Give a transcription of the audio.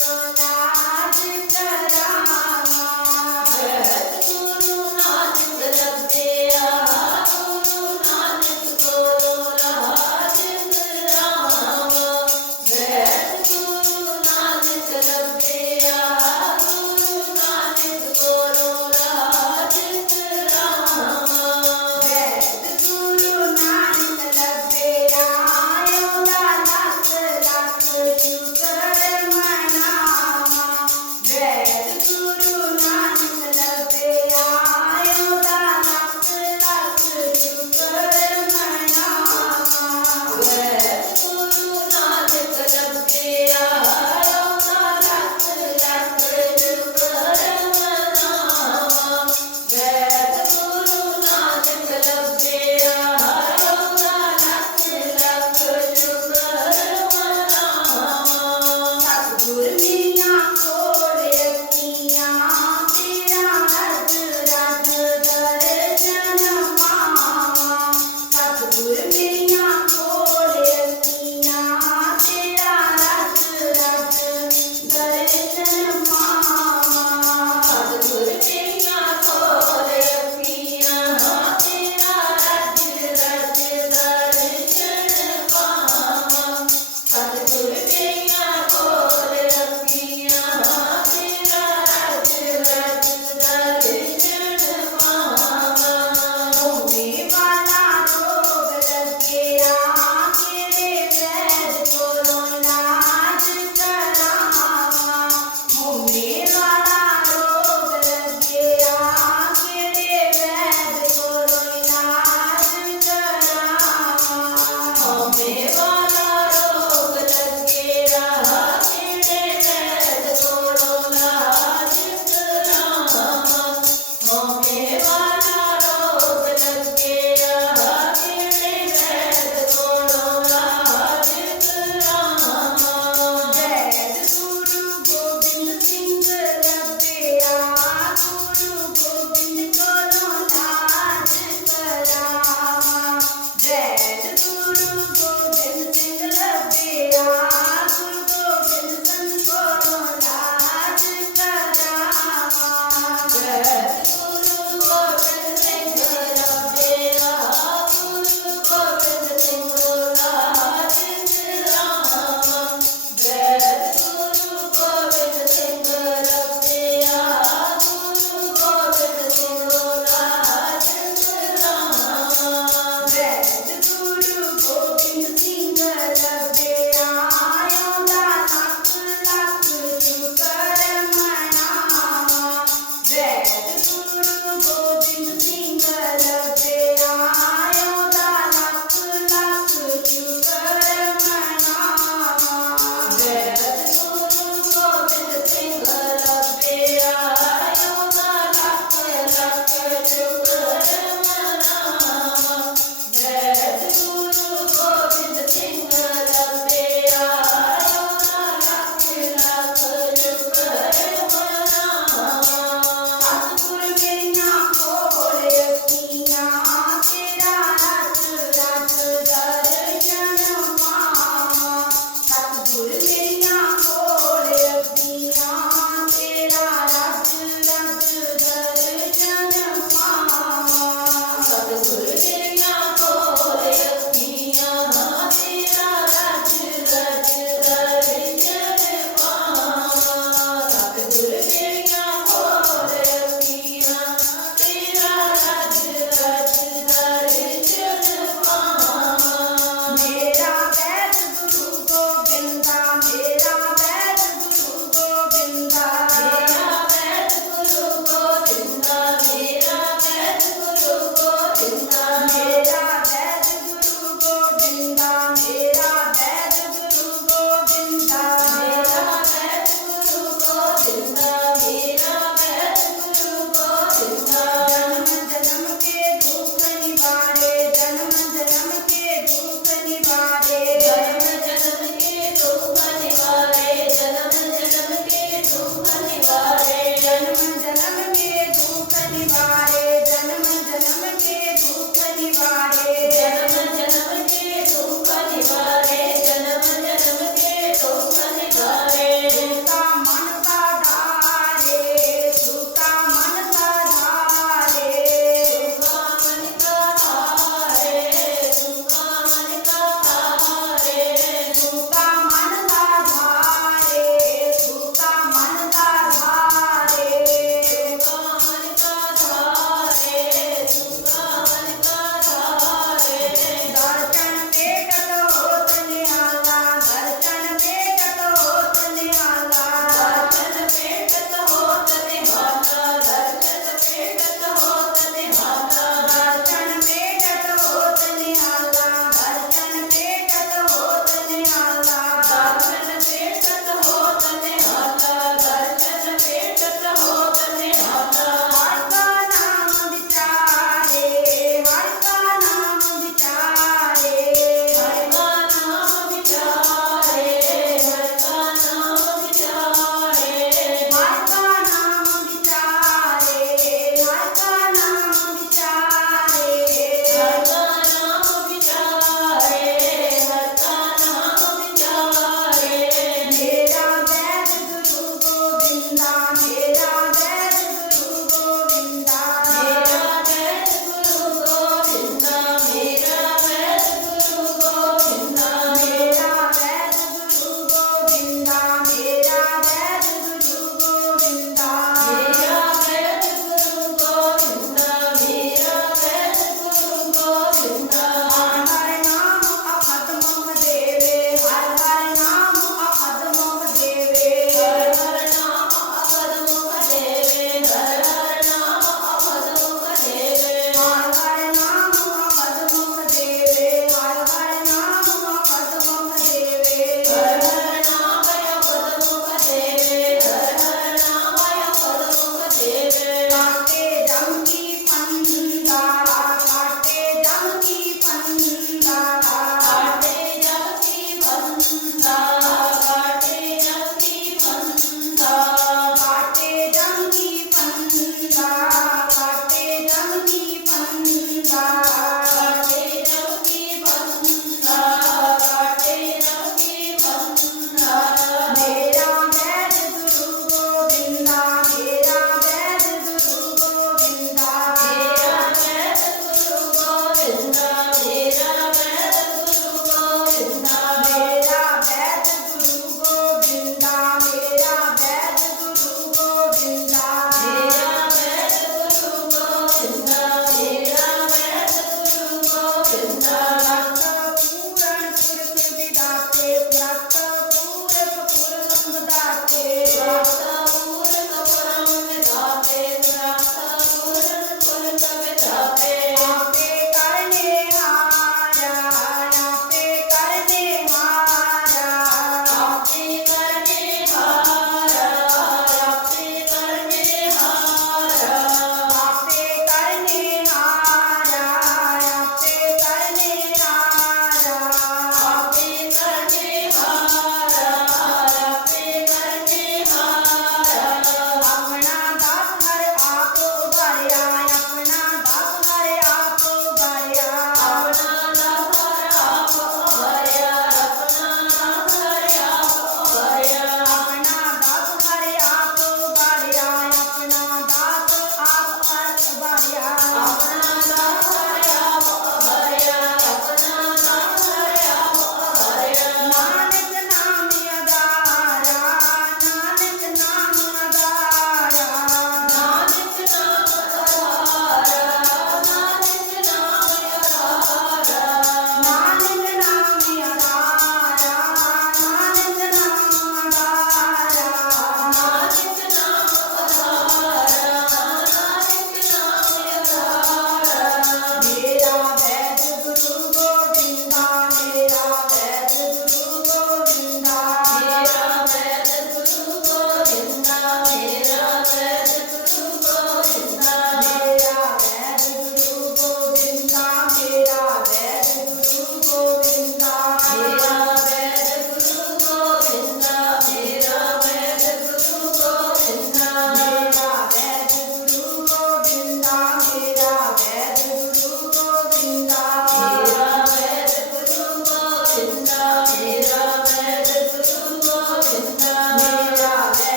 Thank you. दुख निवारे जन्म जन्म के दुख निवारे जन्म जन्म के दुख निवारे जन्म जन्म के दुख निवारे जन्म जन्म के दुख निवारे सुता मन धारे सुता मन का धारे सुता मन का धारे